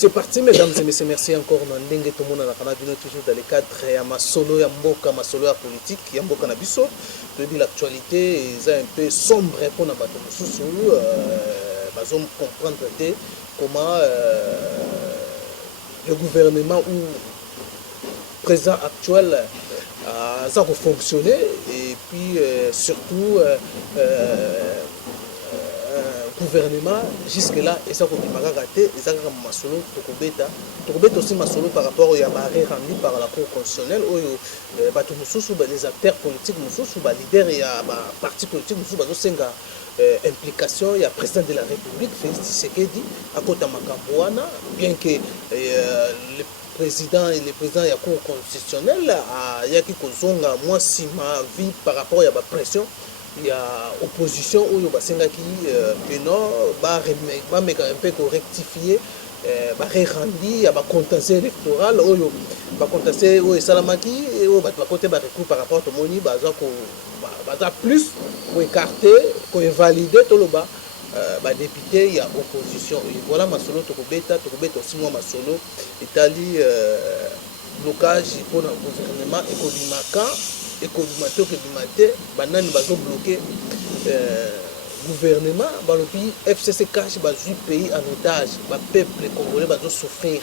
C'est parti, mesdames et messieurs, merci encore. Nandenge tout le monde a toujours dans le cadre ya masolo ya mboka, masolo ya politique, ya mboka na biso. L'actualité est un peu sombre pour na bato mususu. Bazom comprendre comment le gouvernement ou le président actuel ça va fonctionner et puis surtout gouvernement jusque-là, et ça qu'on m'a raté, et ça comme masolo, tokobeta aussi masolo par rapport au yabaré rendu par la Cour constitutionnelle, où les acteurs politiques, les leaders et les partis politiques, implication, il y a le président de la République, Félix Tshisekedi, à côté de Makambouana, bien que le président et le président de la Cour constitutionnelle, il y a qui kozonga, moi, si ma vie par rapport à la pression, il y a opposition où il y a un peu rectifier il y a contentieux électoral où il y a contentieux où salamaki et où côté recours par rapport au moni plus pour écarter pour invalider tout le bas député il y a opposition et voilà ma solo tokobeta aussi moi ma solo Italie blocage pour le gouvernement économique économique que banani bazo bloqué gouvernement balobi FCC cash bazui pays en otage ba peuple congolais bazo souffrir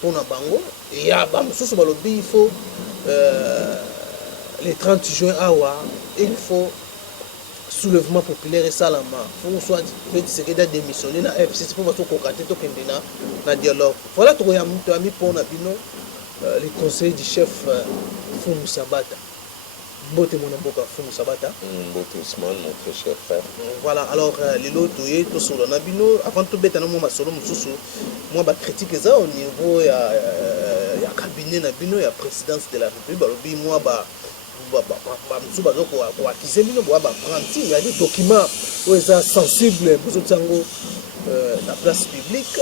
pour na bango et ya ba mususu balobi il faut les 30 juin awa il faut soulèvement populaire et salama faut soit fait démissionner na FCC pour bazo kokate to kendena na dialogue voilà to ya mutu ami pour na bino les conseils du chef Fumu Sabata. Bote mon amboka Fumu Sabata. Bote Ousmane, mon très cher frère. Voilà, alors les lots tout sur le nabino avant tout bête na moi solo mususu moi ba critique ça au niveau ya cabinet nabino ya présidence de la République balobi moi ba mususu ba ko accuser bino ba prendre il y a des documents où ça sensible pour tsango la place publique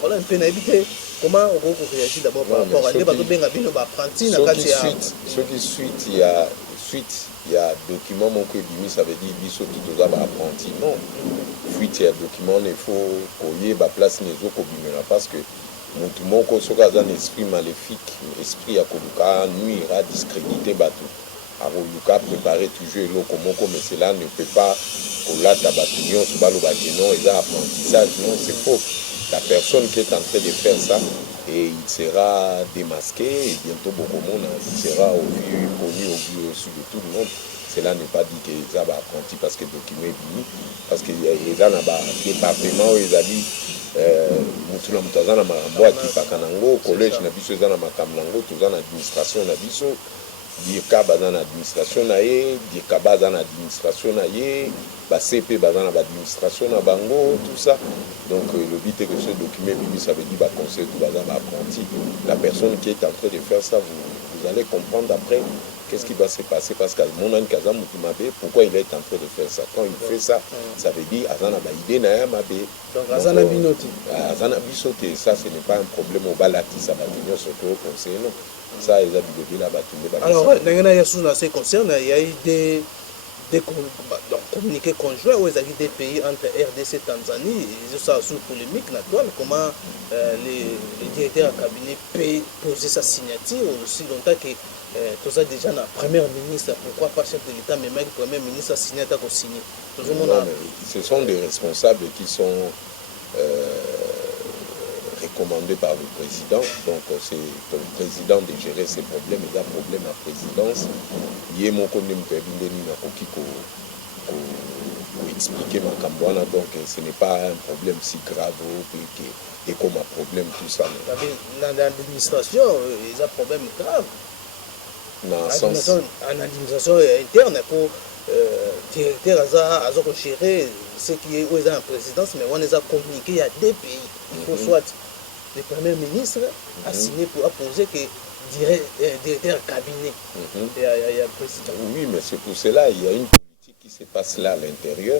voilà un peu naïveté. Comment on réagit d'abord par rapport à des bateaux bien habillés par apprenti dans ce qui suite il y a document mon que bimi ça veut dire biso tout aux apprenti non fuite il y a document il faut coller ba place les autres bimela parce que tout mon ko soka un esprit maléfique esprit à koluka nuira discréditer bateau alors luka préparer toujours l'eau comment mais cela ne peut pas coller ta bataillon sur balo non et ça apprentissage non c'est faux. La personne qui est en train de faire ça, et il sera démasqué, et bientôt beaucoup de monde sera connu au vu aussi de tout le monde. Cela n'est pas dit qu'ils ont apprenti parce que le document est fini, parce qu'il y a un département où ils ont dit Moutula Moutazana Maramboa qui est au collège, ils ont l'administration, Dirka dans l'administration, Dirka dans l'administration, CP dans l'administration, tout ça. Donc le but est que ce document, ça veut dire conseil tout apprenti. La personne qui est en train de faire ça, vous allez comprendre après qu'est-ce qui va se passer parce que mon ami Kazam Moutumabe, pourquoi il est en train de faire ça. Quand il fait ça, ça veut dire Azana Baïdé Naya Mabe. Donc Azana Binoti. Azana Bisoté, ça ce n'est pas un problème au Balati, ça va venir surtout au conseil, non. Ça, ils ont dit là-bas. Alors, il y a ce concerne, il y a eu des communiqués conjoints où il y a eu des pays entre RDC et Tanzanie, ils sont sous polémique, comment les directeurs à cabinet peuvent poser sa signature aussi longtemps que tout ça déjà la première ministre, pourquoi pas chef de l'État, mais même le premier ministre a signé, a signé. Ce sont des responsables qui sont recommandé par le président, donc c'est le président de gérer ses problèmes, il a un problème à présidence. Il y a mon collègue pour expliquer ma campagne, donc ce n'est pas un problème si grave et comme un problème tout ça. Dans l'administration, il y a un problème grave. En administration interne, pour directeur à gérer ce qui est en présidence, mais on les a communiqué, il y a des pays, il faut soit le premier ministre a signé pour apposer que directeur cabinet et le président. Oui, mais c'est pour cela il y a une politique qui se passe là à l'intérieur.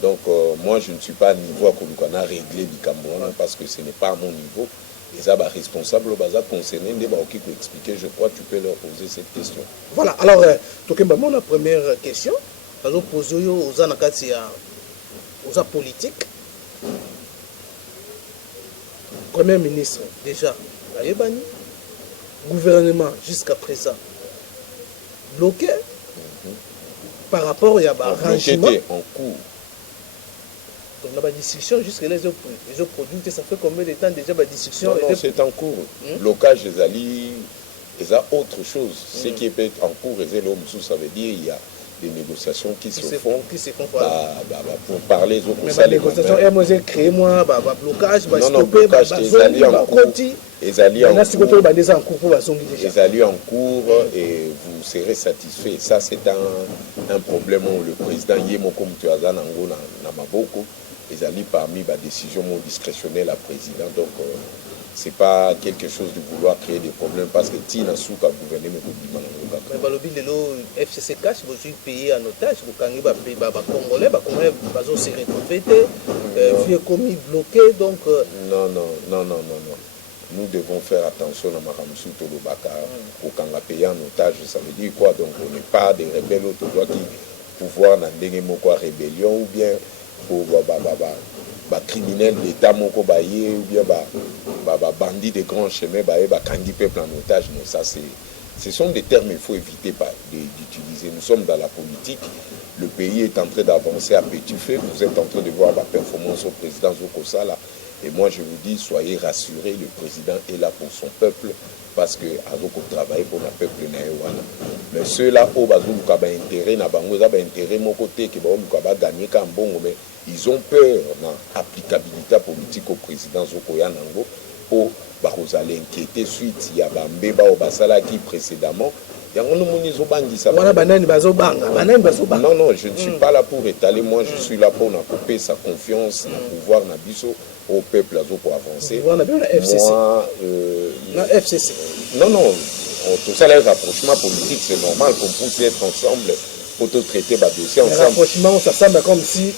Donc moi je ne suis pas à niveau à qu'on a réglé du Cameroun parce que ce n'est pas à mon niveau. Les responsables concernés qui peut expliquer, je crois que tu peux leur poser cette question. Voilà, alors la première question, nous poser aux politiques. Premier ministre, déjà, Ayebani, gouvernement jusqu'à présent, bloqué par rapport à l'arrangement. En cours. On a des discussions jusqu'à les autres produits, ça fait combien de temps déjà la discussion? Non, c'est en cours. Blocage des alliés, et ça autre chose. Ce qui est en cours, ça veut dire qu'il y a des négociations qui se font pour parler aux mais les négociations, moi j'ai créé moi blocage, stopper, les alliés en cours. Les alliés en cours et vous serez satisfait. Ça c'est un problème où le président Yemoko Mtuaza Nango na Maboko. Les alliés parmi la décision discrétionnelle à président. Donc c'est pas quelque chose de vouloir créer des problèmes parce que Tina Souka gouverner mais balobi lelo FCC cash vous payé en otage vous kangi ba congolais se retrouver vieux commis bloqué donc non nous devons faire attention à Maramsou Tolobaka au Kanga payé en otage ça veut dire quoi donc on n'est pas des rebelles autour qui pouvoir na ndenge moko rébellion ou bien pour criminel d'État moko baye ou bien bandit de grands chemins baye kangi peuple en otage non ça ce sont des termes qu'il faut éviter d'utiliser. Nous sommes dans la politique, le pays est en train d'avancer à petit feu, vous êtes en train de voir la performance au président Zokosala et moi je vous dis soyez rassurés, le président est là pour son peuple parce que Azoko travaille pour le peuple naïwana. Mais ceux-là où bazuluka ba intérêt na bango za ba intérêt mon côté que bazuluka ba gagner quand bon mais ils ont peur dans l'applicabilité politique au président Zokoya Nango pour bakozala inquiéter suite ya bambeba au basala qui précédemment yango no moni zo bangisa wana banani bazobanga non je ne suis pas là pour étaler moi je suis là pour couper sa confiance na pouvoir na biso au peuple azo pour avancer moi na FCC non tout ça les rapprochements politiques c'est normal qu'on puisse être ensemble pour tout traiter ba dossier ensemble. Rapprochement ça semble comme si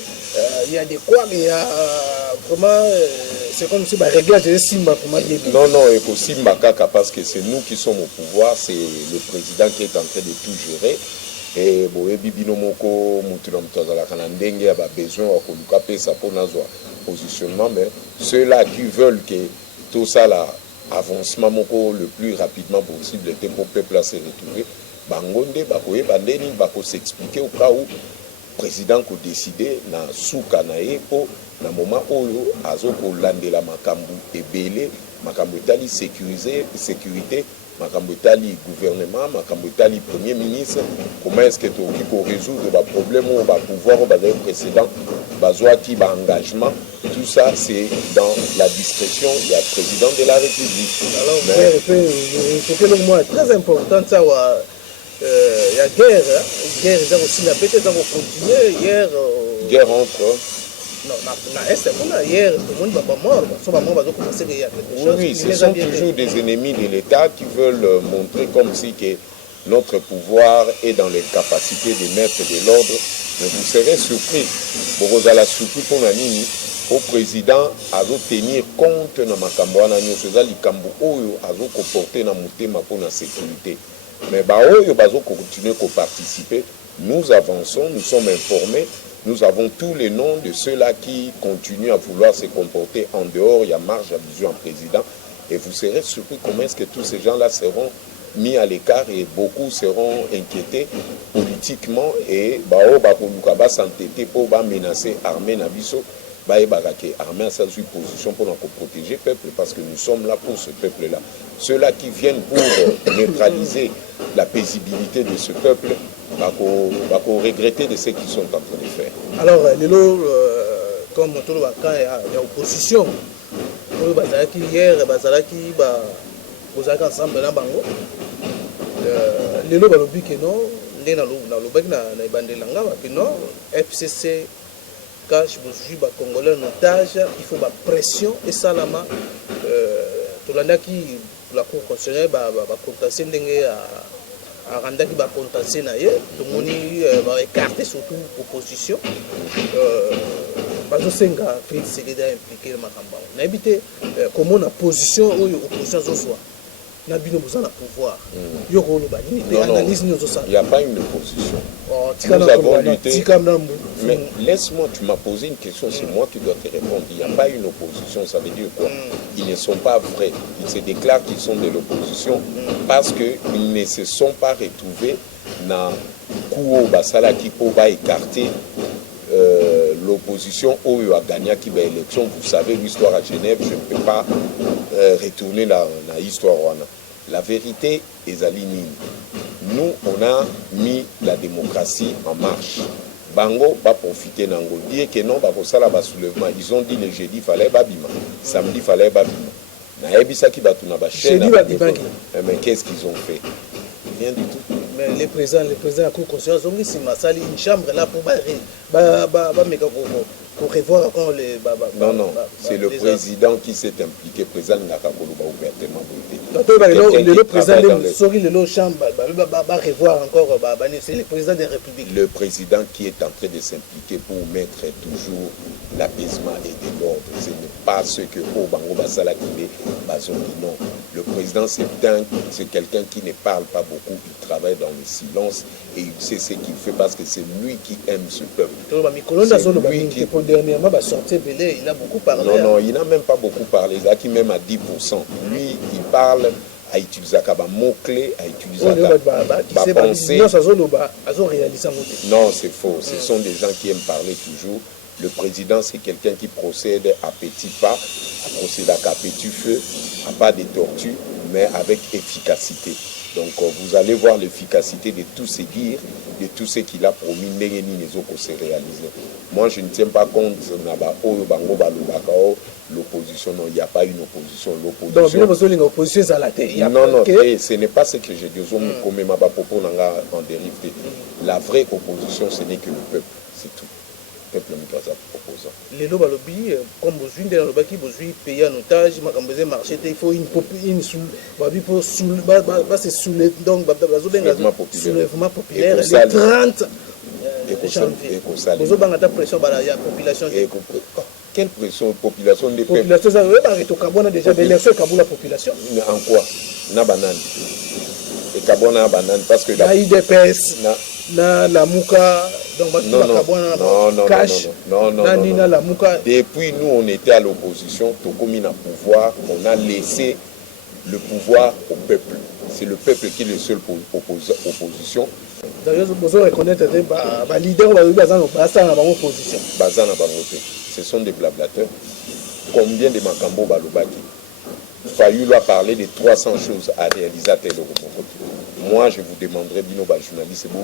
il y a des quoi mais il y a vraiment c'est comme si réglage de Simba pour moi. Non, et que Simba Kaka parce que c'est nous qui sommes au pouvoir, c'est le président qui est en train de tout gérer. Et Bibino Moko, Moutilom Tazala Kanandenge a besoin de ça pour notre positionnement, mais ceux-là qui veulent que tout ça, l'avancement le plus rapidement possible, était pour le peuple à se retrouver, Bangonde, Bakoye, Bandeni, Bako s'expliquer au cas où le président a décidé na souka na pour na moment oyo azoko landela makambu ebele makambu etali sécurité makambu etali gouvernement makambu etali premier ministre comment est-ce que tu ko résoudre ba problème ou ba pouvoir ou ba précédent bazwaki ba engagement tout ça c'est dans la discrétion du président de la République. Alors c'est que le mot très important ça il y a guerre ça aussi la peut-être continuer hier guerre entre oui, ce sont toujours des ennemis de l'État qui veulent montrer comme si que notre pouvoir est dans les capacités de mettre de l'ordre. Mais vous serez surpris. Borozala surpris pour Nanini, au président a tenir compte de Makambouana, nous avons Likambo Oyo a comporté dans Moutema pour la sécurité. Mais Oyo a continué à participer. Nous avançons, nous sommes informés. Nous avons tous les noms de ceux-là qui continuent à vouloir se comporter en dehors. Il y a marge à vision en président. Et vous serez surpris comment est-ce que tous ces gens-là seront mis à l'écart et beaucoup seront inquiétés politiquement. Et Bakolukaba s'entêter pour menacer l'armée Nabiso. L'armée a sa position pour nous protéger le peuple parce que nous sommes là pour ce peuple-là. Ceux-là qui viennent pour neutraliser la paisibilité de ce peuple, va regretter de ce qu'ils sont en train de faire. Alors, comme tout le monde, il y a opposition. Hier, vous avez ensemble dans Bango. Les lots balobi que non, les non, FCC cache les Congolais en otage, il faut la pression et ça là tout le monde qui la Cour constitutionnelle va contester à rendre qui va contester naïe, tout le monde va écarter surtout l'opposition. Bazo senga Félix Séguéda impliqué le Makamba. N'habite comment la position où l'opposition soit. na bino boza na pouvoir yo ko lo bani te analyse nous ça il n'y a pas une opposition. Nous avons lutté. Mais laisse-moi, tu m'as posé une question, c'est moi qui dois te répondre. Il n'y a pas une opposition, ça veut dire quoi? Ils ne sont pas vrais. Ils se déclarent qu'ils sont de l'opposition parce qu'ils ne se sont pas retrouvés dans Kouo Basala qui peut écarter l'opposition où il a gagné l'élection. Vous savez, l'histoire à Genève, je ne peux pas retourner dans l'histoire. La vérité est alignée. Nous, on a mis la démocratie en marche. Bango va profiter d'Ango. Dire que non, ça va soulèvement. Ils ont dit le jeudi, il fallait babima. Samedi, il fallait babima. Mais qu'est-ce qu'ils ont fait? Rien du tout. Mais les présidents de la Cour constitutionnelle ont mis une chambre là pour revoir encore les... Non, c'est le président qui s'est impliqué. Le président n'a pas ouvertement. Le président de la chambre va revoir encore, c'est le président de la République. Le président qui est en train de s'impliquer pour mettre toujours l'apaisement et de l'ordre. Ce n'est pas ce que Obango Basala qui non. Le président, c'est quelqu'un qui ne parle pas beaucoup, il travaille dans le silence et il sait ce qu'il fait parce que c'est lui qui aime ce peuple. C'est lui qui... Dernièrement, il a beaucoup parlé. Non, il n'a même pas beaucoup parlé. Il a qui même à 10%. Lui, il parle à utiliser un mot-clé, à utiliser un pensée. Non, c'est faux. Ce sont des gens qui aiment parler toujours. Le président, c'est quelqu'un qui procède à petits pas, procède à petit feu, à pas de tortue, mais avec efficacité. Donc, vous allez voir l'efficacité de tous ces dires, de tout ce qu'il a promis, s'est réalisé. Moi, je ne tiens pas compte l'opposition. Non, il n'y a pas une opposition. L'opposition, non, ce n'est pas ce que j'ai dit. En dérive. La vraie opposition, ce n'est que le peuple. C'est tout. Les lobby, comme vous avez payé en otage, marché, il faut une soulèvement populaire le 30 janvier. Vous avez pression la population. Quelle pression population des peuples? La population. En quoi? Na banane. Et Kabona banane parce que la IDPS, la Mouka. Donc, non. Depuis nous, on était à l'opposition, Tokomina pouvoir, on a laissé le pouvoir au peuple. C'est le peuple qui est le seul opposition. D'ailleurs, vous devez reconnaître que les leaders sont opposition. Ce sont des blablateurs. Combien de Makambo Balobaki? Fayu lui a parlé de 300 choses à réaliser à tel Moi, je vous demanderai, Bino, journaliste, mais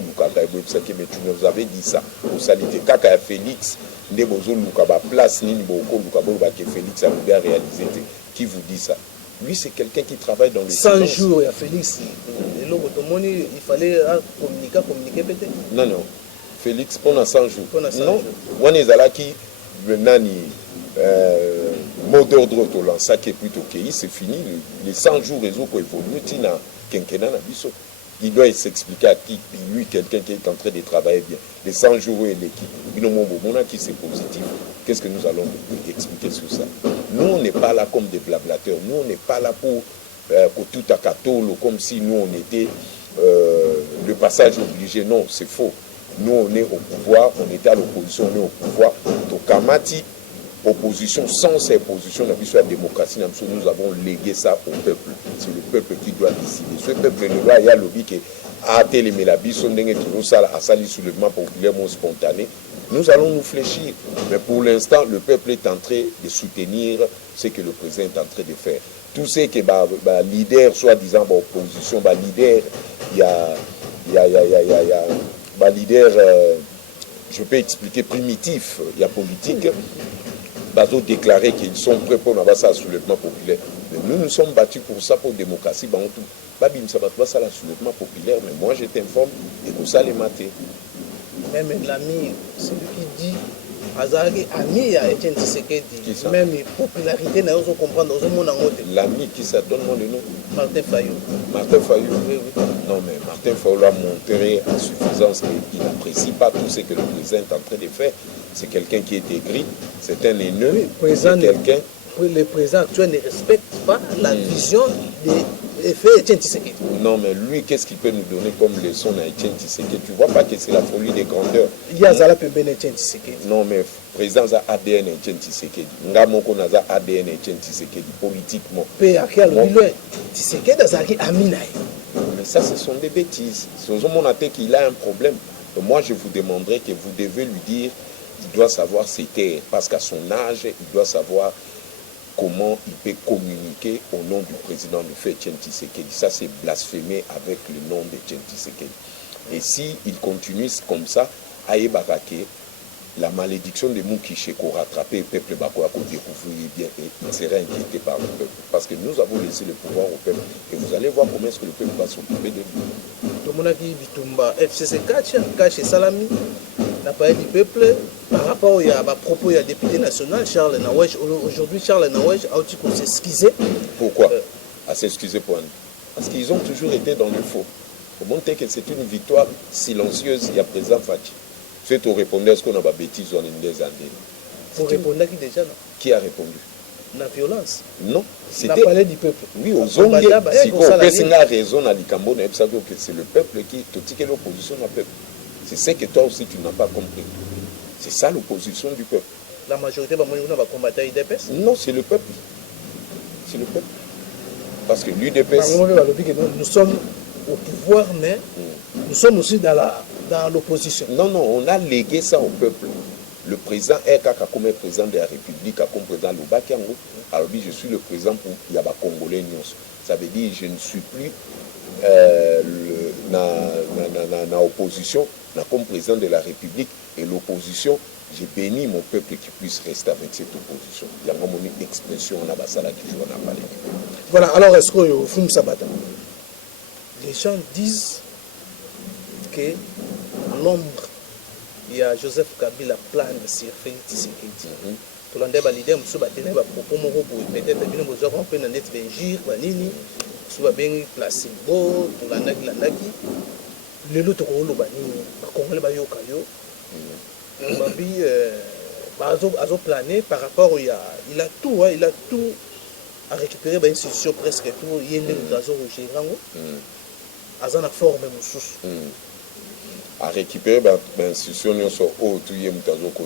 tu nous avais dit ça. Au salité, Kaka Félix, Ndebozo Lukaba, place Nini Boko, Lukabo, Félix a réalisé. Qui vous dit ça? Lui, c'est quelqu'un qui travaille dans les 100 jours, il y a Félix. Il fallait communiquer peut-être. Non. Félix, pendant 100 jours. Non. On est là qui, Nani, mot d'ordre au lança qui est plutôt qu'il c'est fini. Les 100 jours, les autres évoluent. Il doit s'expliquer à qui, lui, quelqu'un qui est en train de travailler bien. Les 100 jours et l'équipe. Qui c'est positif. Qu'est-ce que nous allons expliquer sur ça? Nous, on n'est pas là comme des blablateurs. Nous, on n'est pas là pour tout à catolo, comme si nous, on était le passage obligé. Non, c'est faux. Nous, on est au pouvoir, on était à l'opposition, on est au pouvoir. Donc, Kamati, opposition, sans ces positions, la démocratie, nous avons légué ça au peuple. C'est le peuple qui doit décider. Ce peuple, il y a le lobby qui a télé la bise, à sali soulèvement populaire spontané. Nous allons nous fléchir. Mais pour l'instant, le peuple est en train de soutenir ce que le président est en train de faire. Tout ce que leader, soi-disant, opposition, leader, il y a leader, je peux expliquer, primitif, il y a politique. Bazo déclaré qu'ils sont prêts pour avoir ça soulèvement populaire. Mais nous nous sommes battus pour ça, pour la démocratie. Babim, ça va pas ça, le soulèvement populaire. Mais moi, je t'informe et que ça les maté. Même l'ami, celui qui dit, Azari, ami à Etienne Tshisekedi, même popularité, nous allons comprendre, nous allons comprendre. L'ami qui ça donne mon nom? Martin Fayou. Martin Fayou? Oui. Non, mais Martin Fayou a montré à suffisance qu'il n'apprécie pas tout ce que le président est en train de faire. C'est quelqu'un qui est aigri, c'est un haineux, c'est quelqu'un... Le président actuel ne respecte pas la vision fait Etienne Tshisekedi. Non, mais lui, qu'est-ce qu'il peut nous donner comme leçon à Etienne Tshisekedi? Tu vois pas que c'est la folie des grandeurs. Il y a Zala Pembele Etienne Tshisekedi. Non, mais président a ADN Etienne Tshisekedi. Ngamoko n'a ADN Etienne Tshisekedi, politiquement. Tshisekedi a Amina. Mais ça, ce sont des bêtises. C'est au moment qu'il a un problème. Donc moi, je vous demanderai que vous devez lui dire qu'il doit savoir se taire. Parce qu'à son âge, il doit savoir comment il peut communiquer au nom du président de fait Etienne Tshisekedi. Ça, c'est blasphémer avec le nom d'Etienne Tshisekedi. Et s'il continue comme ça, Aye Barake, la malédiction de Moukishe qu'on rattraper le peuple Bakoua qu'on découvrir bien et il serait inquiété par le peuple. Parce que nous avons laissé le pouvoir au peuple. Et vous allez voir comment est-ce que le peuple va s'occuper de lui. Tout le monde a dit Bitumba, FCC Kache Salami, n'a pas du peuple. Par rapport à propos, il y a député national, Charles Naouej. Aujourd'hui, Charles Naouej a dit qu'on s'excusait. Pourquoi à s'excuser pour un. Parce qu'ils ont toujours été dans le faux. Pour montrer que c'est une victoire silencieuse, il y a présent Fati. Tu as répondu à ce qu'on a bêtise en des années. Vous répondez à qui déjà, non? Qui a répondu? La violence. Non, c'était. Parlé du peuple. Oui, aux Zongues, si on a raison à l'Ikambo, c'est le peuple qui est l'opposition au peuple. C'est ce que toi aussi tu n'as pas compris. C'est ça l'opposition du peuple. La majorité va combattre l'UDPS? Non, c'est le peuple. C'est le peuple. Parce que l'UDPS. Nous sommes au pouvoir, mais nous sommes aussi dans l'opposition. Non, on a légué ça au peuple. Le président est comme président de la République, comme président Loubakiango. Alors, je suis le président pour Yaba Congolais. Ça veut dire que je ne suis plus dans l'opposition, comme président de la République. Et l'opposition, j'ai béni mon peuple qui puisse rester avec cette opposition. Il y a une expression en Abassala qui joue en parlé. Voilà, alors est-ce que Foum Sabata, les gens disent que l'ombre, il y a Joseph Kabila plane sur Félix Tshisekedi. Tout le monde a l'idée, peut-être que on peut en être vengir, banini, soit bien placebo, tout le monde le lot de banini, Congolais ba yokalio, babi, azo plané par rapport il a tout, il a tout à récupérer une institution presque tout, il y a une raison gérant, azana forme moussous. À récupérer l'institution tout y est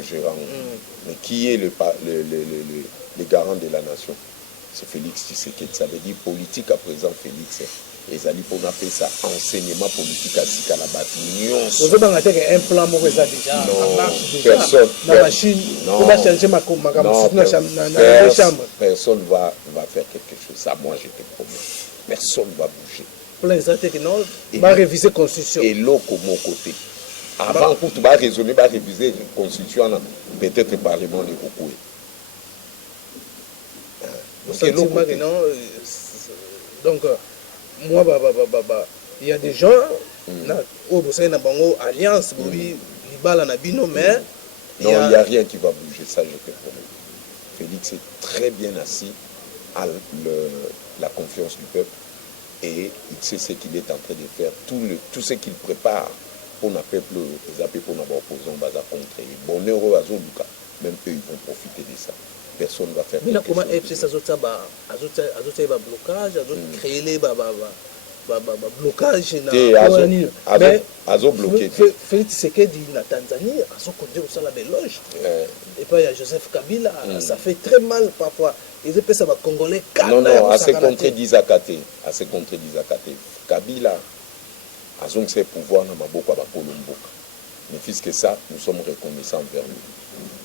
gérant. Mais qui est le garant de la nation? C'est Félix Tshisekedi. Ça veut dire politique à présent Félix. Et ça dit pour appeler ça enseignement politique à Sikala Batinion. Vous avez un plan déjà en marche déjà. Personne. La machine. Non. Personne va faire quelque chose. Ça, moi, je te promets. Personne ne va bouger. Pour l'instant, on va réviser la Constitution. Et l'autre, mon côté. Avant que tu vas raisonner, va réviser la Constitution, peut-être le Parlement de beaucoup. Donc, moi, il y a des gens, au sein de la alliance, mais non, il n'y a rien qui va bouger, ça je te promets. Félix est très bien assis à la confiance du peuple et il sait ce qu'il est en train de faire, tout ce qu'il prépare pour le peuple, pour nos opposants, contre. Bonheur à Zoluka, même eux, ils vont profiter de ça. Personne ne va faire. Mais là, comment FC ça a blocage, créer les blocage bloqué. Félix Tshisekedi na Tanzanie, azo conduire au la loge. Et puis il y a Joseph Kabila, ça fait très mal parfois. Ils épient ça va congolais. Non, à se contredire à Kate, Kabila a ses pouvoirs dans Maboko à Colombo. Mais puisque ça, nous sommes reconnaissants envers lui.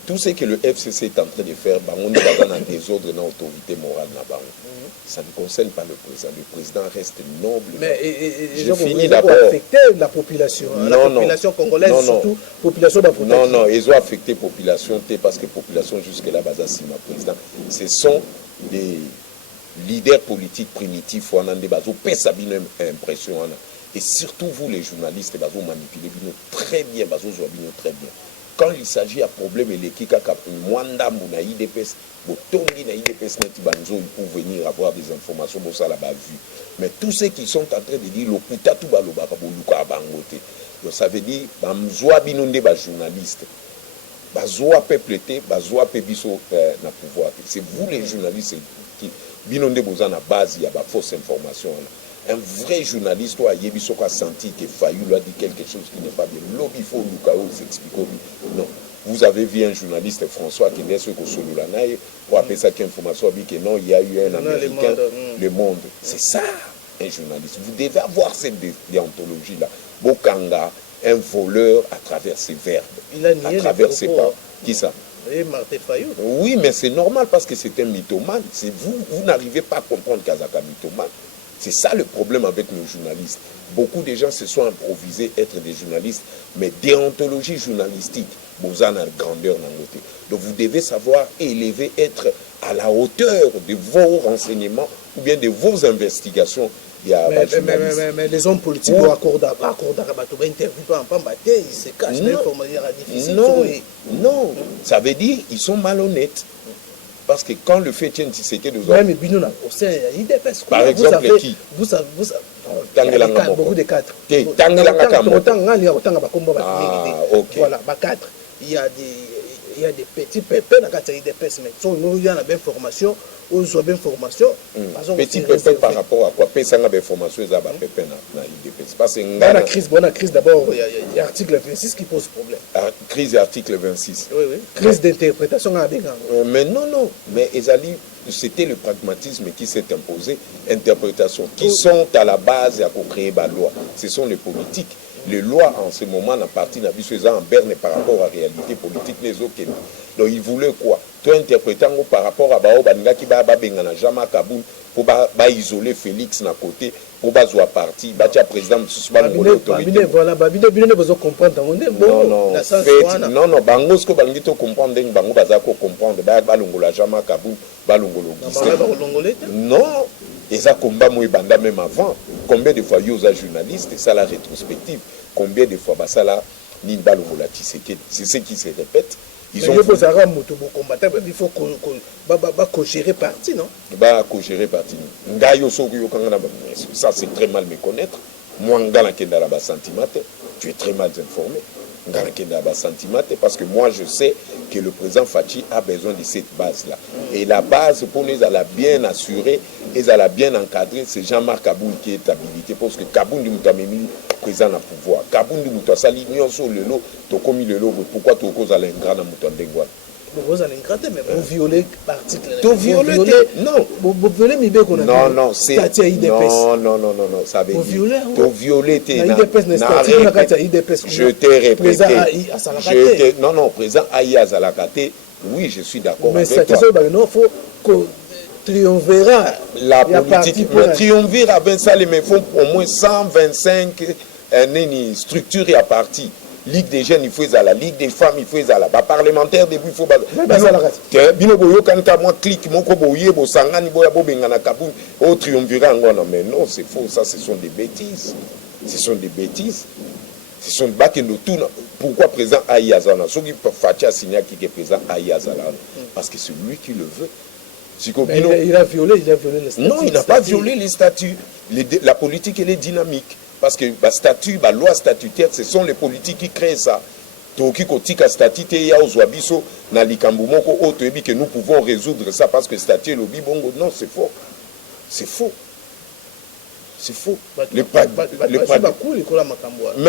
Tout ce que le FCC est en train de faire, on est dans un désordre dans l'autorité morale. Ça ne concerne pas le président. Le président reste noble. Mais je finis d'abord. Affecter la population. La population congolaise, surtout la population d'Afrique. Non, ils ont affecté la population parce que la population jusque-là, Bazasima, président, ce sont des leaders politiques primitifs. On a des bases, impression. Et surtout vous, les journalistes, vous manipulez très bien, très bien. Quand il s'agit de problème, les Kikaka, Mwanda, Muna, IDPS, Botongi, IDPS, Netibanzo, pour venir avoir des informations, ça là bas vu. Mais tous ceux qui sont en train de dire, l'Okuta, tout bas, ça veut dire, Bamzoa, Binonde, journaliste. bazoa peuple te bazoa pe biso na pouvoir. C'est vous les journalistes qui binonde boza na base il y a ba fausse information. Un vrai journaliste doit yebiso a senti que Fayulu a dit quelque chose qui n'est pas bien. Lobby faut Lukao s'explique. Non. Vous avez vu un journaliste François qui est sur Solulanaï pour appeler ça qu'information dit que non, il y a eu un Américain, le monde. C'est ça, un journaliste. Vous devez avoir cette déontologie-là. Bokanga, un voleur à travers ses verbes, à travers ses pas. Qui ça? Martin Fayulu. Oui, mais c'est normal parce que c'est un mythomane. Vous n'arrivez pas à comprendre Kazaka mythomane. C'est ça le problème avec nos journalistes. Beaucoup de gens se sont improvisés être des journalistes, mais déontologie journalistique, vous en avez grandeur dans côté. Donc vous devez savoir élever, être à la hauteur de vos renseignements ou bien de vos investigations. Mais les hommes politiques doivent accorder ils se cachent. Non, ça veut dire qu'ils sont malhonnêtes. Parce que quand le fait tient Tshisekedi aux autres... Par exemple, qui vous savez, beaucoup de cadres. Voilà, cadres. Il y a des petits pépins dans l'IDPS, mais nous, il y a une formation, ou une formation. Petit pépin par rapport à quoi? Pépin de formation, il y a des pépins dans l'IDPS. Parce que dans la crise, d'abord, il y a l'article 26 qui pose problème. Crise article 26. Oui. Crise d'interprétation. Mais non. Mais c'était le pragmatisme qui s'est imposé. Interprétation. Qui sont à la base à créer la loi. Ce sont les politiques. Les lois en ce moment na partie na biso en berne par rapport à la réalité politique les autres. Donc ils voulaient quoi? Toi interprétant par rapport à bao baninga ki ba bengana Jama Kaboul pour ba isoler Félix na côté pour ba zoa parti ba tia président susba ngolo autorité. Voilà babine bezo comprendre non bango ce que bangi to comprendre ndenge bango baza ko comprendre ba longola Jama Kaboul ba longolo non. Et ça, combat moi banda même avant. Combien de fois yosa journaliste, ça la rétrospective. Combien de fois ça la ni balongola Tshisekedi. C'est ce qui se répète. Ils ont il faut co-gérer parti, non? Co-gérer parti. Ça c'est très mal me connaître. Moi ngala kenda la sentimate, tu es très mal informé. Parce que moi je sais que le président Fachi a besoin de cette base-là. Et la base, pour nous, elle a bien assuré, elle a bien encadré, c'est Jean-Marc Kaboul qui est habilité. Parce que Kaboul dit que le président a pouvoir. Kaboul dit que ça l'union sur le lot, tu as commis le lot, pourquoi tu as causé l'ingrand dans le temps. Vous allez gratter, mais vous violez l'article. Vous violez non. Vous violez Mibé qu'on a non, c'est non, ça veut dire. Vous violez je t'ai répété. Non, président Aïe Azalakate, oui, je suis d'accord avec toi. Mais il faut que triomphera la politique. Mais triomphera, ben ça, mais font au moins 125 structures à partie. Ligue des jeunes, il faut la Ligue des femmes, il faut la parlementaire début, il faut bino quand moi clique mon koboye bo sangani boya bo bengana kabou au triumvirat ngona mais non c'est faux, ça ce sont des bêtises. Ce sont des bêtises. Ce sont bakendo tout. Pourquoi président Ayazana ceux qui Fatia signer qui est président Ayazana parce que c'est lui qui le veut. Il a violé les statuts. Non, il n'a pas violé les statuts. La politique elle est dynamique. Parce que la statut, la loi statutaire, ce sont les politiques qui créent ça. Toki kotika statut ya ozwabiso na likambo moko otoyebi que nous pouvons résoudre ça parce que statut le bibongo non c'est faux. C'est faux. C'est faux. Mais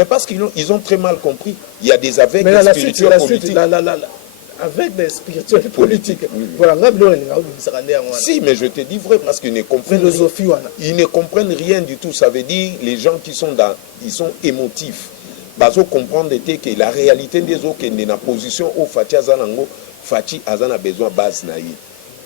parce qu'ils ont très mal compris. Il y a des aveugles spirituels politiques. Avec des spirituels politiques. Si, mais je te dis vrai, parce qu'ils ne comprennent rien. Ils ne comprennent rien du tout. Ça veut dire les gens qui sont ils sont émotifs. Bazo comprendre que la réalité des autres qui est dans la position où Fachi Azanango, Fachi Azan a besoin de base naïe.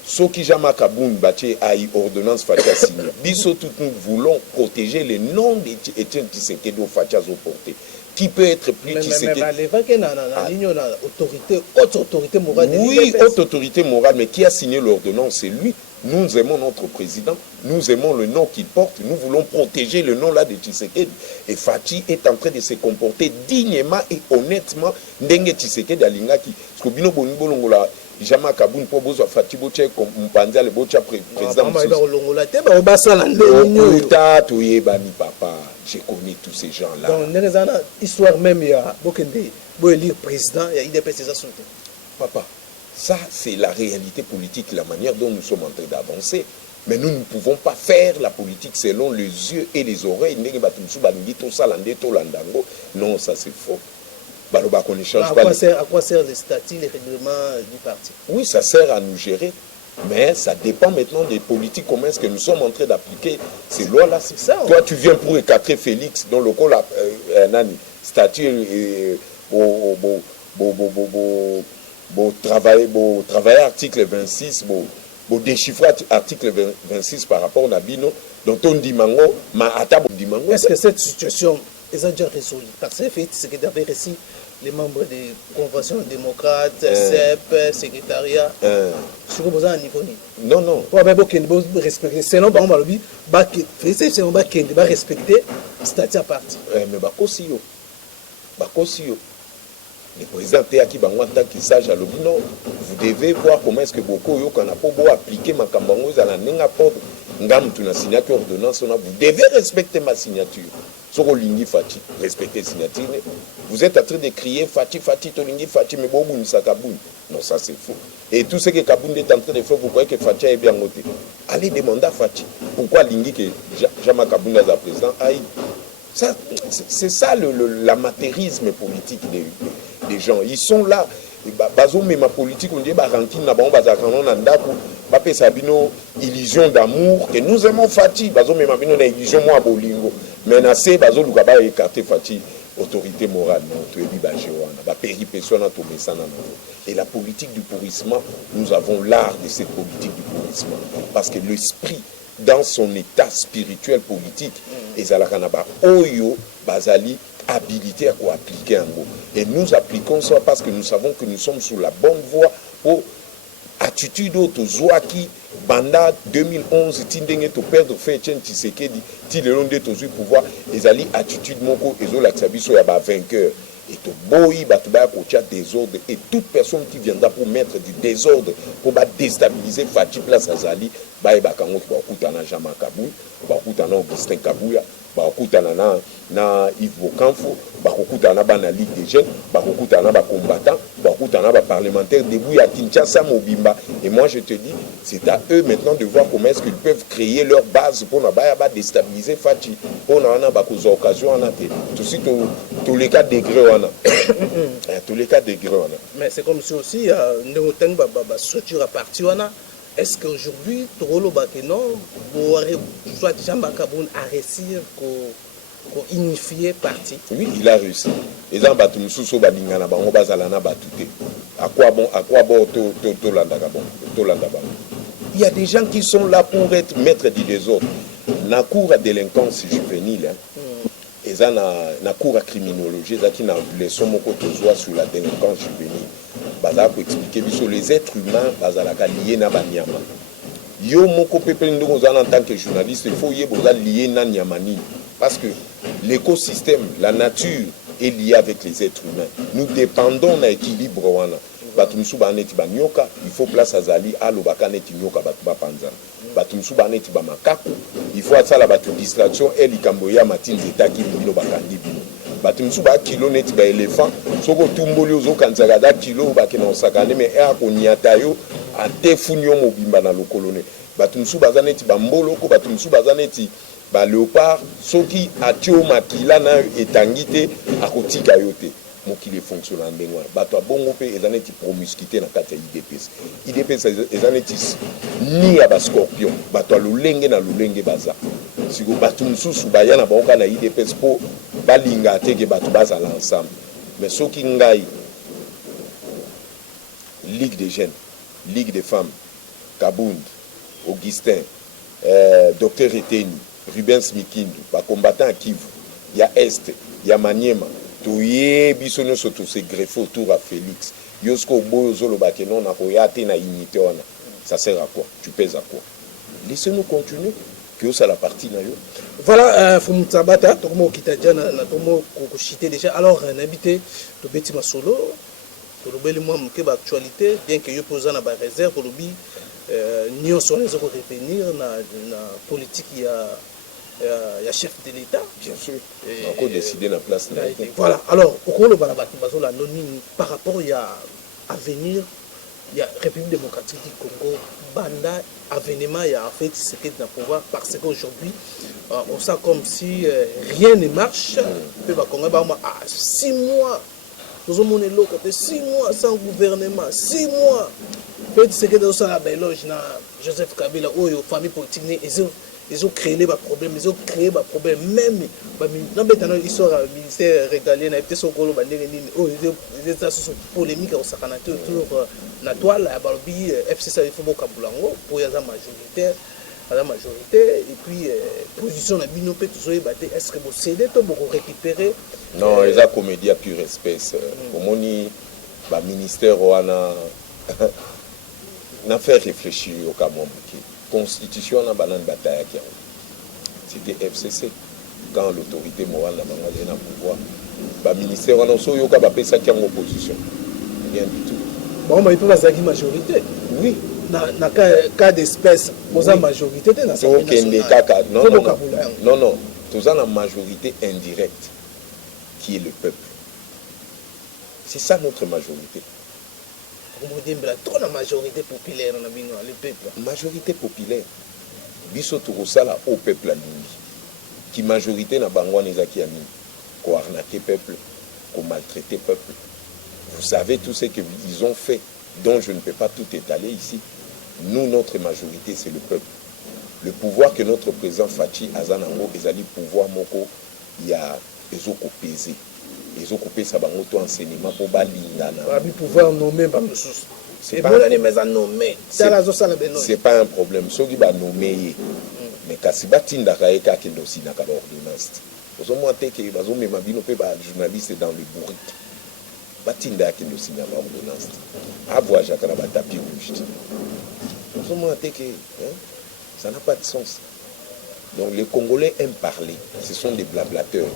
Ce qui Jama Kaboun bâti à ordonnance Fachi a signé. Biso tout nous voulons protéger les noms d'Étienne Tshisekedi au Fachi Azo porté. Qui peut être plus Tshisekedi. Haute autorité morale. Oui, haute autorité morale, mais qui a signé l'ordonnance, c'est lui. Nous aimons notre président, nous aimons le nom qu'il porte, nous voulons protéger le nom là de Tshisekedi. Et Fachi est en train de se comporter dignement et honnêtement. Ndenge Tshisekedi alingaki. Parce que bino bongo longola Jama Kaboun pour bozo Fachi boche comme Mpanza le bocha président. Papa, je connais tous ces gens là. Donc histoire même il y a beaucoup de élire président, il y a IDPS ça sauté. Papa, ça c'est la réalité politique, la manière dont nous sommes en train d'avancer. Mais nous ne pouvons pas faire la politique selon les yeux et les oreilles. Non, ça c'est faux. On ne change pas. À quoi sert les statuts, les règlements du parti? Oui, ça sert à nous gérer. Mais ça dépend maintenant des politiques. Comment est-ce que nous sommes en train d'appliquer ces lois-là? C'est ça. Toi, tu viens pour écarter Félix, dans le cas là, statut travailler article 26, déchiffrer article 26 par rapport à Bino, dont on dit mango, ma atabo dit mango. Est-ce que cette situation est déjà résolue? Parce que c'est que d'avoir réussi les membres des conventions démocrates, CEP, secrétariat, sur le niveau. Non, non. Pour respecter, selon par exemple, respecter le statut à parti. Mais aussi, le président Théaki Bangwanta qui sage à l'obino, vous devez voir comment est-ce que beaucoup yo kana po bo appliquer ma kambango à la nenga pod ngam tu na signature ordonnance vous devez respecter ma signature. Soko lingi fati, respecter signature. Vous êtes en train de crier fati to lingi fati mais bobu ni sakaboun. Non, ça c'est faux. Et tout ce que Kaboun est en train de faire, vous croyez que Fati est bien noté. Allez demander à Fati pourquoi lingi que Jama Kaboun est à présent aïe. C'est ça l'amateurisme politique des gens. Ils sont là. Bazo mais ma politique on dit ranking na bon bazakano na ndako bape sabino illusion d'amour que nous aimons Fati bazo mais ma bino na illusion moi bolingo mais na c'est bazo luka ba écarter Fati autorité morale non to ebi ba jewana ba péripétie na to mesana non. Et la politique du pourrissement, nous avons l'art de cette politique du pourrissement parce que l'esprit dans son état spirituel politique et zalakanaba oyo bazali habilité à quoi appliquer un mot. Et nous appliquons ça parce que nous savons que nous sommes sur la bonne voie pour attitude autozoa qui banda 2011 tindenge to perdre fait tien Tshisekedi ti le long de tozu pouvoir ezali attitude moko ezolakisa biso ya ba vainqueur et to boyi batuba ko tia désordre et toute personne qui viendra pour mettre du désordre pour ba déstabiliser Fati place azali ba bakango ko kutana Jama Kabou ba kutana Augustin Kabouya bakutana na Yves Bokamfo bakutana na Ligue des jeunes bakutana ba combattants bakutana ba parlementaires debout à Kinshasa Mobimba et moi je te dis c'est à eux maintenant de voir comment est-ce qu'ils peuvent créer leur base pour na ba déstabiliser Fati pour na ba cause occasion on a tous les cas degrés on a tous les cas degrés on a mais c'est comme si aussi ndengoteng ba structure à partir on a. Est-ce qu'aujourd'hui, Torolo Bakeno, soit Jama Kaboun a réussi à unifier parti? Oui, il a réussi. Et ça, à quoi bon il y a des gens qui sont là pour être maîtres du désordre. Na cour à délinquance juvénile, et ça na cour à criminologie, ça qui n'a leçon mon côté sur la délinquance juvénile. Baza pour expliquer sur les êtres humains bazalaka lié na banyama yo moko pepe ndongo za en tant que journaliste il faut y boza lié na nyamani parce que l'écosystème la nature est liée avec les êtres humains nous dépendons na équilibre wana batu musu ba neti ba nyoka il faut place azali alobaka neti nyoka batu ba panza batu musu ba neti ba makako il faut asala batu distraction et likambo ya matinze taki bino bakandi bino batu musu ba kilo neti ba éléphant soko tumboli ozokanzaka da kilo bakena osakane mais a konyata yo atefunyo mobimba na lokolone batu musu baza neti ba mboloko batu musu baza neti ba léopard soki atio makila na etangite akotika yote mokili fonctionne ndenge wana bato abongo mpe eza neti promiscuité na kati ya idps eza neti ni ya bascorpion bato alolenge na lolenge baza siko bato mosusu baya na bango na idps mpo balinga teke bato bazala ensemble mais soki ngai ligue des jeunes ligue des femmes Kabound Augustin docteur Eteni Rubens Mikindu bacombattant à Kivu ya Est ya Maniema toyebi so nyonso se greffer autour à Félix yosko boyo zolo bakeno na koyate na unité wana ça sert à quoi tu pèses à quoi laissez-nous continuer que ça la partie na yo voilà Fumutsabata tomo kitajana na tomo kokushite déjà alors un habité to beti masolo to lobeli moi mke ba actualité bien que yo posa na ba réserve pour lobi nyonso les ko revenir na politique il y a chef de l'État. Bien sûr. On a décidé la place. Voilà. Alors, au cours de Balabati, par rapport à avenir ya République démocratique du Congo banda avènement ya en fait ce qui est dans le pouvoir parce qu'aujourd'hui on sent comme si rien ne marche pe ba Congo ba 6 mois nous avons monné l'eau côté 6 mois sans gouvernement 6 mois fait ce que dans ça la loge na Joseph Kabila oyo famille politique ils ont créé des problèmes, ils ont créé des problèmes. Même, maintenant, ils sont au ministère régalien, ils ont des polémiques autour de la toile, FCC, il faut beaucoup pour la majorité. La majorité, et puis, position de Binopé, est-ce que vous cédez, vous récupérez? Non, ils ont comédie à pure espèce. Pour moi, le ministère n'a fait réfléchir au Cameroun. Constitution na banane bataille qui c'était FCC quand l'autorité morale n'a pas pouvoir ba ministère on so yoka ba pesa qui en opposition rien du tout bon mais il peut pas majorité oui na cas d'espèce aux oui. Majorité dans la non tous en la majorité indirecte qui est le peuple, c'est ça notre majorité. Trop la majorité populaire le peuple. Majorité populaire. Biso Tourosala au peuple à Nini. Qui majorité na bangwa nezaki à Nini. Ko arnaquer peuple, ko maltraiter peuple. Vous savez tout ce qu'ils ont fait, dont je ne peux pas tout étaler ici. Nous, notre majorité, c'est le peuple. Le pouvoir que notre président Fachi Azanango ezali pouvoir moko il y a ezoko pesé. Ils ont coupé ça bangoto enseignement pour balindana. Pouvoir nommer par le sous. C'est pas c'est pas un problème. Ceux qui va nommer mais quand si batinda kaeka qui dosi na ka ordonnance. Aux moins que bazo me mabino pe ba journaliste dans les bourriques. Batinda qui dosi na ka ordonnance. Avoir jakana ba tapis rouge. Aux moins que ça n'a pas de sens. Donc les Congolais aiment parler, ce sont des blablateurs.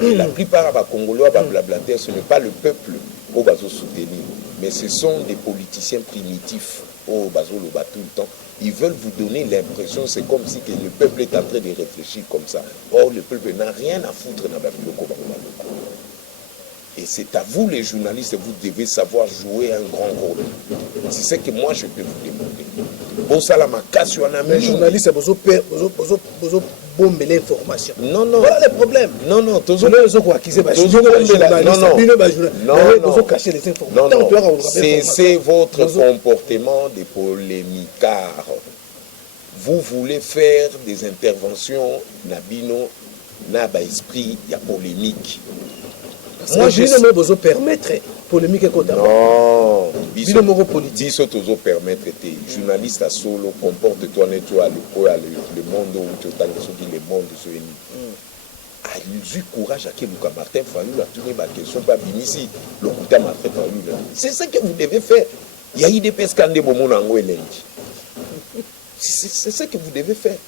Et la plupart des Congolais blablateurs, ce n'est pas le peuple au bazo soutenir, mais ce sont des politiciens primitifs au bazo le bas tout le temps. Ils veulent vous donner l'impression, c'est comme si que le peuple est en train de réfléchir comme ça. Or le peuple n'a rien à foutre dans la Biloko. Et c'est à vous les journalistes, vous devez savoir jouer un grand rôle. C'est ce que moi je peux vous demander. Les journalistes, vous bomber l'information. Non, non. Voilà le problème. Non, non. C'est votre comportement de polémicard. Vous voulez faire des interventions, Nabino, Naba esprit, il y a polémique. Moi, je ne peux pas permettre polémique et côté. Non. Biso politique. Biso tozo permettre tes journalistes à solo comporte-toi nettoie le monde où tu as le monde sur une. Ah, il a courage à qui Martin Fayou a tourné ma question pas ici le coup Martin Fayou. C'est ça que vous devez faire. Il y a eu des pescades de Bomonango et Lendi. C'est ça que vous devez faire.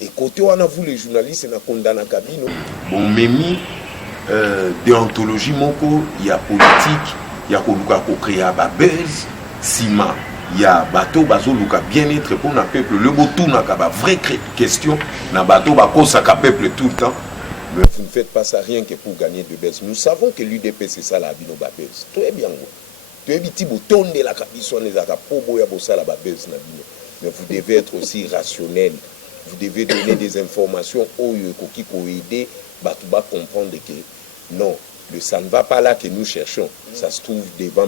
Et côté on a vous les journalistes na condamné cabine. Bon Mimi déontologie moko il y a politique il y a ko créer ba buzz sima il y a bateau bazoluka bien-être pour na peuple le botou na ka ba vraie question na bateau ba kosa ka peuple tout le temps mais vous ne faites pas ça rien que pour gagner de buzz. Nous savons que l'UDP c'est ça la bino ba buzz très bien tu es biti botonde la kabiso les aka pobo ya bossa la ba buzz na bino mais vous devez être aussi rationnel. Vous devez donner des informations au qui pour aider Batouba comprendre que non, ça ne va pas là que nous cherchons. Ça se trouve devant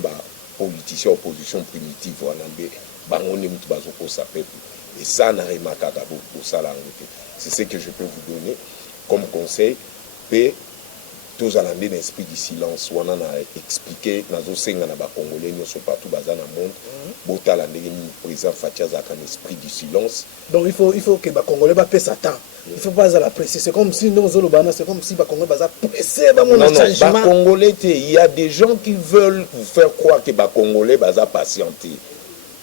politiciens, opposition primitive. Et ça n'a rien pour ça. C'est ce que je peux vous donner comme conseil. Et tous à l'année d'esprit du silence. On a expliqué dans les Congolais, nous sommes partout dans le monde. Bota l'année président Fatiaz a un esprit du silence. Donc il faut que les Congolais paient sa temps. Il ne faut pas l'apprécier. C'est comme si nous c'est comme si les Congolais pressés dans mon changement. Congolais, il y a des gens qui veulent vous faire croire que les Congolais sont patientés.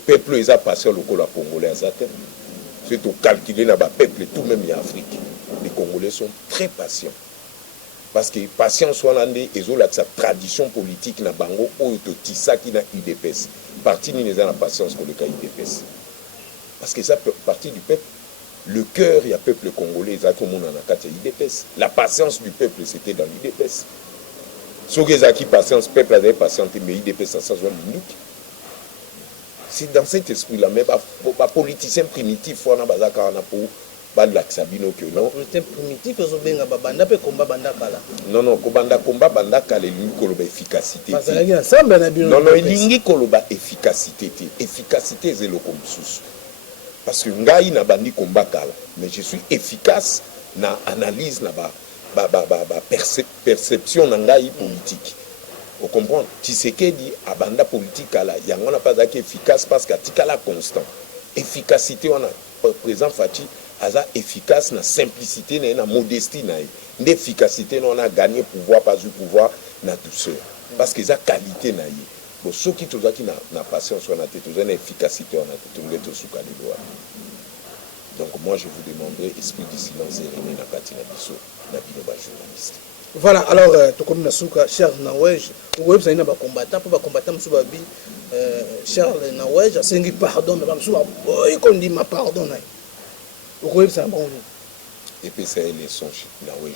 Le peuple est patient, le Congolais est patient. C'est au calculer dans le peuple, tout même en Afrique. Les Congolais sont très patients. Parce que patience soit l'année et sa tradition politique na bango ou tisa qui na UDPS parti ni les la patience pour le cas UDPS parce que ça fait partie du peuple le cœur il y a peuple congolais ça comme on en a quatre UDPS la patience du peuple c'était dans l'UDPS Ceux qui ont patience, le peuple a patienté, mais il dépêche ça sans minute. C'est dans cet esprit-là, mais les politiciens primitifs, on a pour l'axabino que non. Les primitifs, ils ont bien banda pe combat banda kala. Non, combat banda kala, il y a efficacité. Non, il y a efficacité. Efficacité, c'est le comme sous. Parce que ngai na bandi combat kala, mais je suis efficace na analyse na perception na ngai politique. Vous comprenez? Tshisekedi a banda politique kala, yango na pas efficace parce que tikala constant. Efficacité on a présent Fachi aza efficace na simplicité na modestie na l'efficacité on a gagné pouvoir pas du pouvoir na douceur parce que ça qualité na ye. Bon, ceux qui tous qui na patience on a tous une efficacité on a tout sous kalidoa. Donc moi je vous demanderai esprit du silence et rené na kati na biso na bino ba journaliste. Voilà, alors tout comme Nasuka Charles Nawej, vous avez un combattant pour combattre Msubabi Charles Nawej, c'est un pardon mais Msuba il dit ma pardon na. Vous avez ça bon. Et puis c'est les sons Nawej.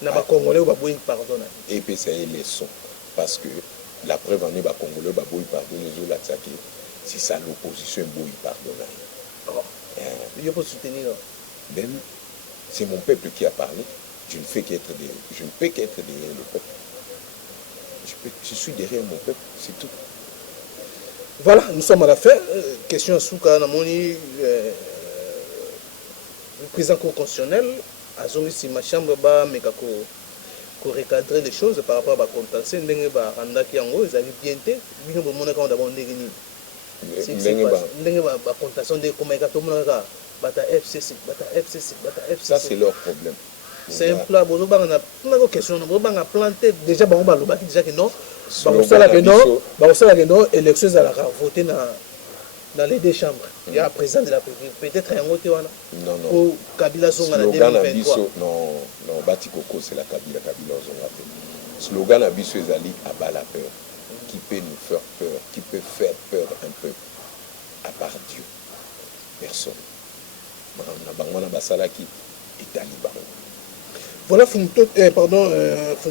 Na ba congolais ba boy pardon na. Et puis c'est les sons parce que la preuve en est ba congolais ba boy pardon les autres attaquer. C'est ça l'opposition boy pardon na. Il faut soutenir. Même c'est mon peuple qui a parlé. Je ne peux qu'être derrière le peuple. Je suis derrière mon peuple, c'est tout. Voilà, nous sommes à la fin. Question à Souka Namoni, le président constitutionnel, a zongi si ma chambre ba mais qu'on recadrer les choses par rapport à la contentieux, ndenge ba andaki yango, ils avaient bien été, bino bo mona quand d'abord ndenge ni. Ndenge ba contentieux de comment ka to mona ka bata FCC. Ça c'est leur problème. C'est un plat, vous avez une question, vous avez planté déjà, vous avez déjà que non, vous avez non, élection à la voter dans les deux chambres. Il y a un président de la République, peut-être un autre. Non. Pour Kabila Zonga 2023. Non, Bati Koko, c'est la Kabila Zonga. Slogan Abisso Ezali à bas la peur. Qui peut nous faire peur, qui peut faire peur un peu, à part Dieu. Personne. On a Basalaki et Taliban. Voilà, Fumu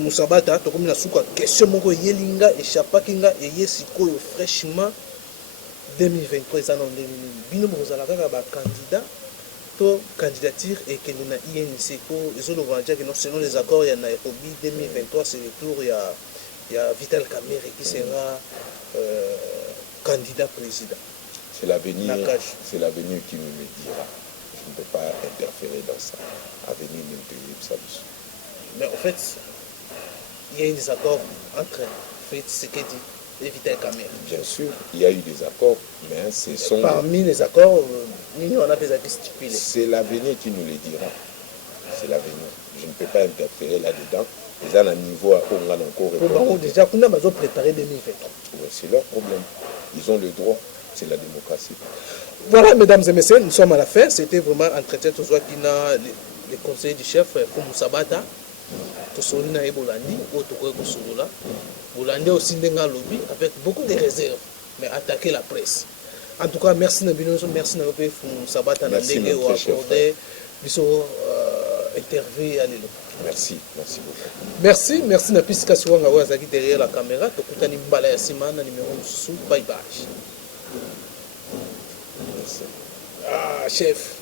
Sabata, tu comme la souka question moko yelinga et chapakinga et yesiko fraîchement 2023 ça non bino bozala kaka ba candidat to candidature et que na INC ko ezolo vanja que non selon les accords il y a Nairobi 2023 c'est le tour il y a Vital Kamerhe qui sera candidat président. C'est l'avenir qui nous le dira. Je ne peux pas interférer dans ça. Avenir ça. Mais en fait, il y a eu des accords entre Félix Tshisekedi et Vital Kamerhe. Bien sûr, il y a eu des accords, mais ce sont... Parmi les accords, nous on a des accords stipulés. C'est l'avenir qui nous le dira. C'est l'avenir. Je ne peux pas interférer là-dedans. Ils ont un niveau à on a encore... Déjà, on a préparé 2023. Oui, c'est leur problème. Ils ont le droit. C'est la démocratie. Voilà, mesdames et messieurs, nous sommes à la fin. C'était vraiment un entretien tout ça qui n'a le conseiller du chef Fumu Sabata. Tout ça, on a Bolandi, Bolandi aussi Ndenga Lobby, avec beaucoup de réserves, mais attaquer la presse. En tout cas, merci Nabino, merci Nabi Fumu Sabata, Ndenga ou accordé, biso interview à l'élo. Merci beaucoup. Merci Napisika Suwanga Wazaki derrière la caméra. Tokutani Mbala Yassima, numéro sous. Bye bye. Merci. Ah, chef.